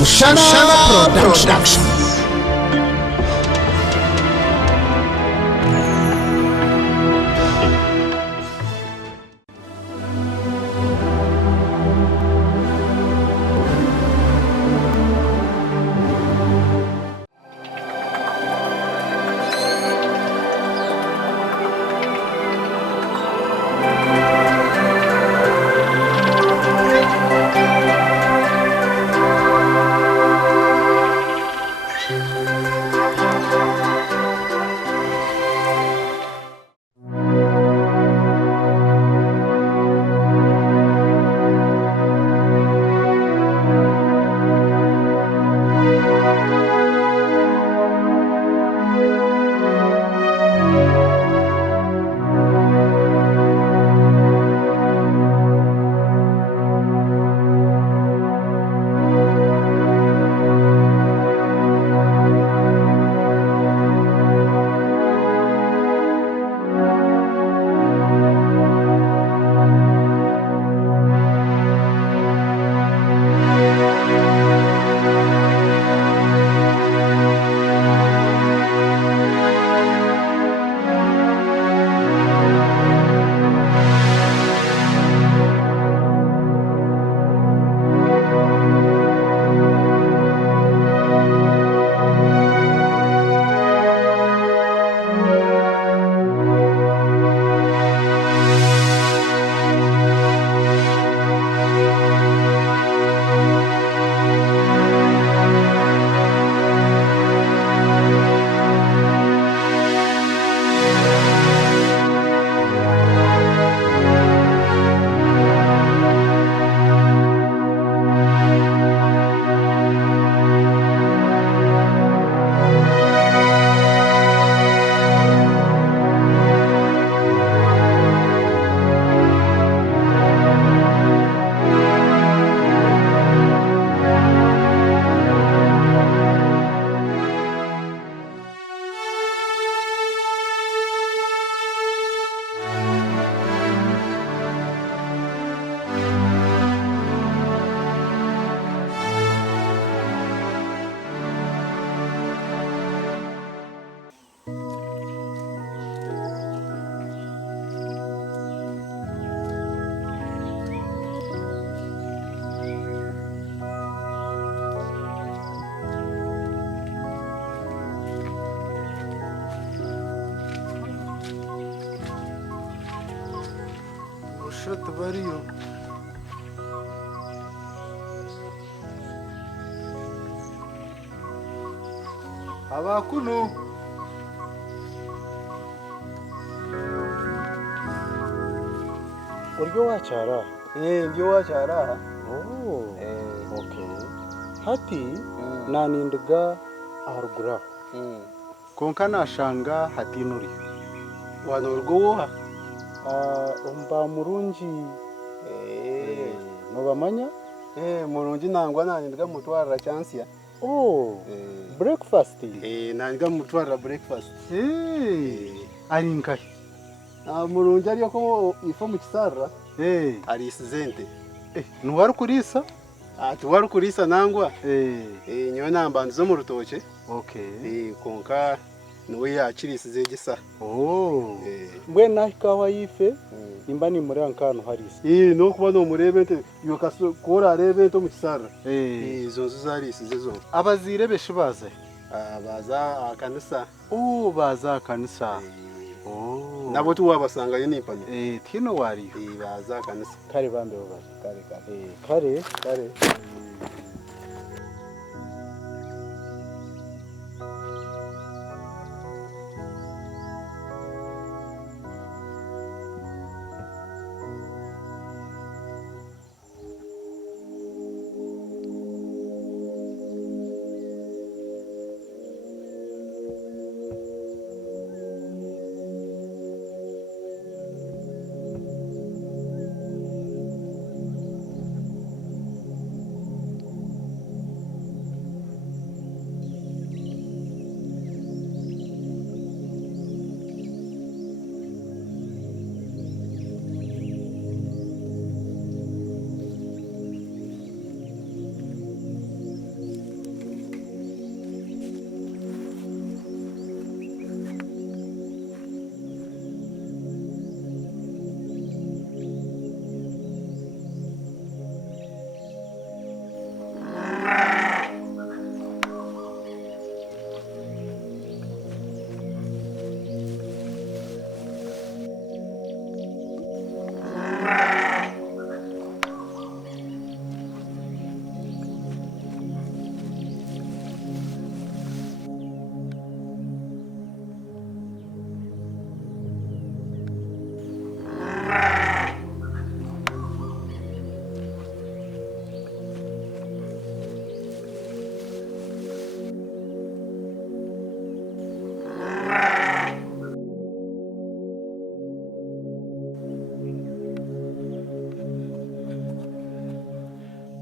Mushana Production. Vario. Abakunu. Uryo wacyara? Ndio wacyara. Oh. Okay. Hati nanindiga aharugura. Konka nashanga hatinuri. Wanurgoha. Umba murungi. Nobamanya? Murungi nangwa nanindiga mutwara chansia. Oh. Breakfast. Nanindiga mutwara breakfast. Arinkai. Murungi ariyo ko ifo mu kisarra. Ari isizente. Nuwari kurisa? Tuwari kurisa nangwa. Nyo nambanzo mu rutoke. Okay. Konka nuwe yakirisize gisa. Oh. Mbwe nahikawa yife imba ni muri ankano harisa. No kuba no murebente yokaso kora rebente mu kisarra. Izo zarisize zo. Abazire beshibaze. Baza akanisa. Oh, baza akanisa. Oh. Nabo tuwabasanga yo nimpano. Tino wari. Baza akanisa. Kare bambe baza. Kare.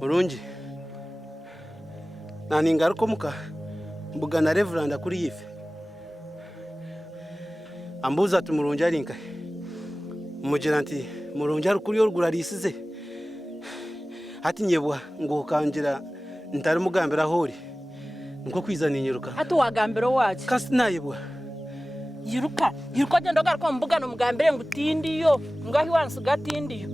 Murungi. Nani ngaruko muka mbuga na Reverend kuri yife. Ambuza ati Murungi ari nka. Umugira nti Murungi ari kuri yo rurarisize. Ati nyebwa ngo kangira ntari mugambira hori. Nko kwizana inyiruka. Ati wagambira wacu. Kasi nayebwa. Yiruka gendo garuko mbuga no mugambire ngo utindiyo ngahi wansi gatindiyo.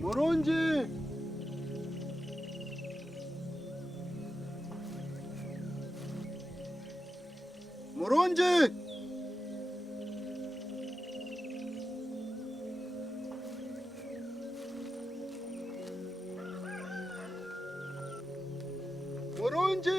Murungi. Murungi. Murungi.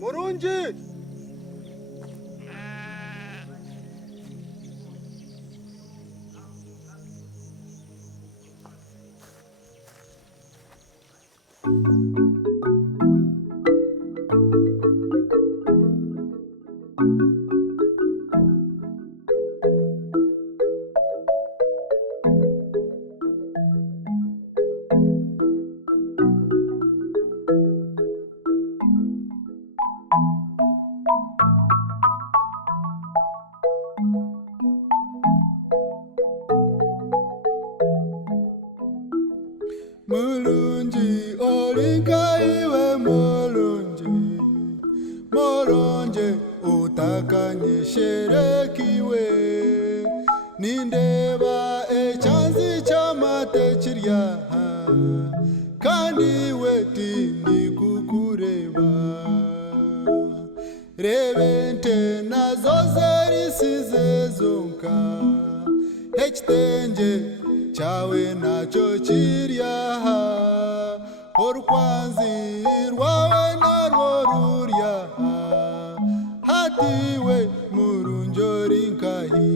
Murungi. Mulungi olinkaiwe mulungi moronje utakanyesherekiwe nindeba echanzi chamate chiryaha kandi weti nikukureba rebente nazo zerisize zonka ekitenje chawe nacho chiryaha orukwanzi rwawe narwo ruryaha hatiwe murunjori nkahi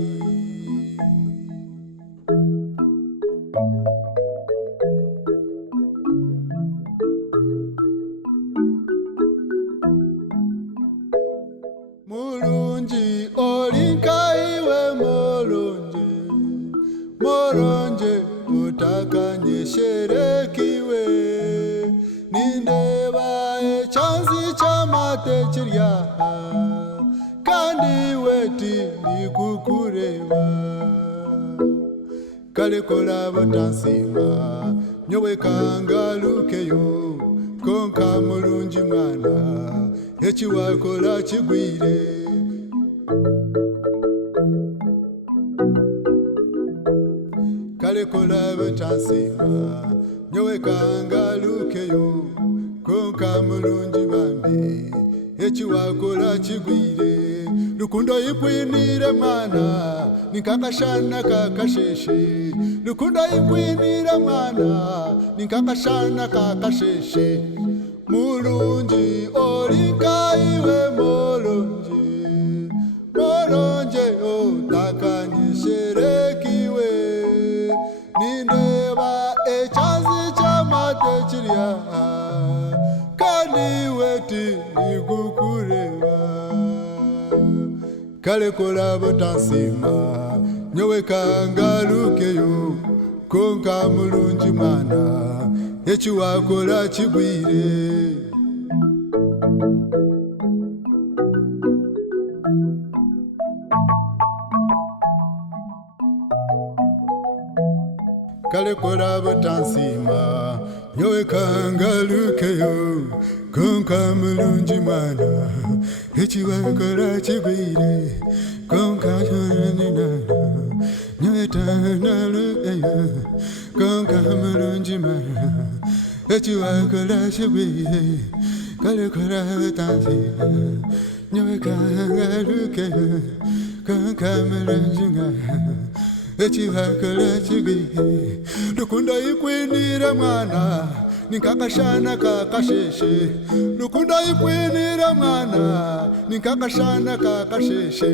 mulungi olinkaiwe moronje utakanyesherekiwe nindeba echanzi chamate chiryaha kandi weti nikukureba kale kola botansima nyowe kangalukeyo konka mulungi mwana, echiwakola chigwire kale kola butansima nyowe kangalukeyo konka mulungi bambi ekiwakola kigwire lukundo ikwinire mwana ninkakashana kakasheshe lukundo ikwinire mwana ninkakashana kakasheshe mulungi olinkaiwe molonje molonje otakanyisherekiwe nindeba echanzi chamate chirya kandi weti nigukureba kale kola butansima nyowe kangalukeyo konka mulungi mwana ekiwakola kigwire kale kola butansima nyowe kangalukeyo konka mulungi mwana ekiwakola kigwire konka nina nyowe tanalukeyo konka mulungi mwana ekiwakola kigwire kale kola butansima nyowe kangalukeyo konka mulungi mwana ekiwakola kigwire lukundo ikwinire mwana ninkakashana kakasheshe lukundo ikwinire mwana ninkakashana kakasheshe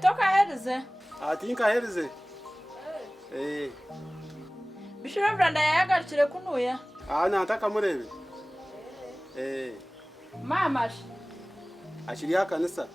toka hereze. Ati nkahereze. Bishira branda yayagarukire kunuya. Nataka murebe. Mama. Ashiri akanisa.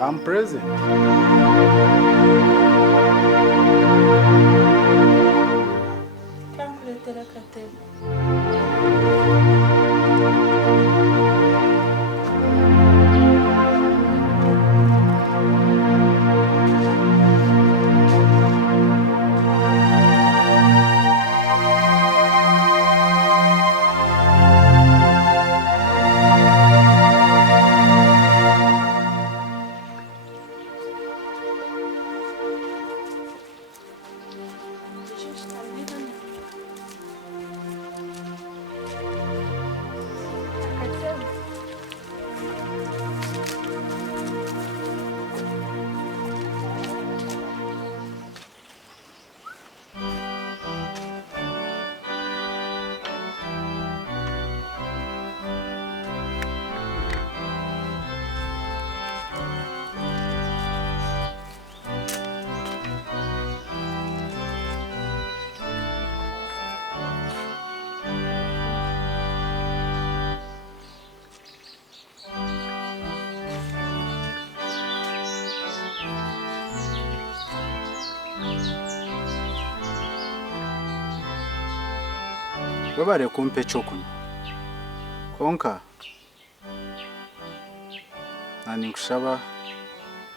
I'm present. Kankuletera katebe. Babare kumpe cyo kunywa. Konka. Nani ngushaba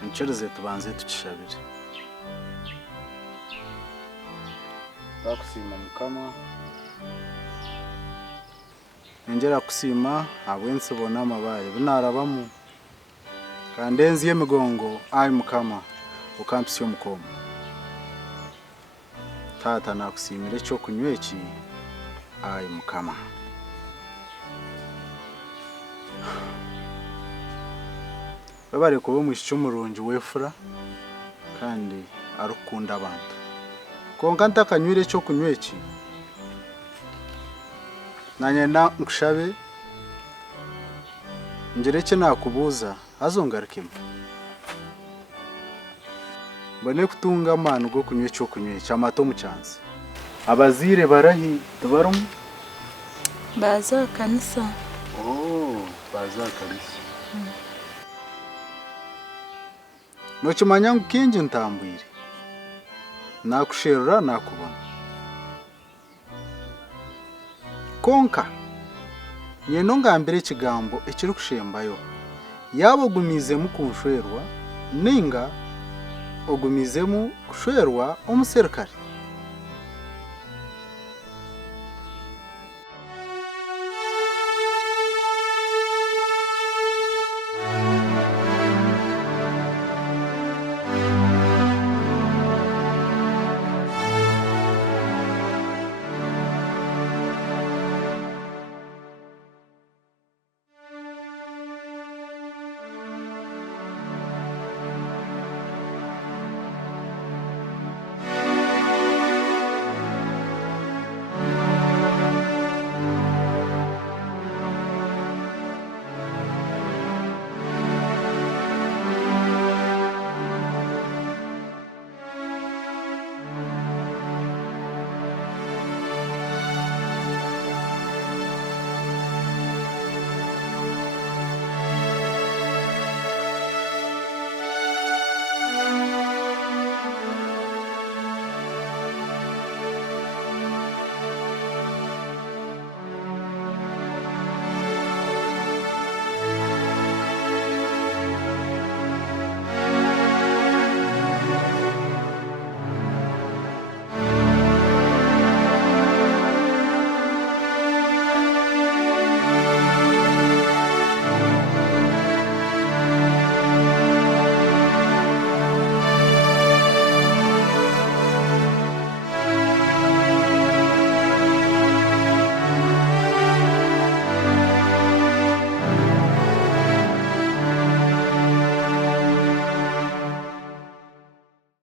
nchereze tubanze tukishabire. Bakusima mukama. Ngera kusima abwense bona amabare binarabamu. Kandenzi yemigongo ayi mukama ukampisiyo mukoma. Tata nakusimire cyo kunywa iki ayi mukama. Babare kuba mushyo murungi wefura kandi arukunda abantu. Konka ntakanyure cyo kunywa iki. Nanyena nkushabe ngereke nakubuza azongarikemo. Bane kutunga amano go kunywa cyo kunywa cyamato mu cyansi. Abazire barahi tubarum Baza kanisa. Baza kanisa. No chimanya ngukinje ntambwire. Nakusherura nakubona. Konka. Yeno ngambere ikigambo ekiri kushembayo. Yabo gumizemu kunshwerwa ninga ogumizemu kushwerwa omuserikali.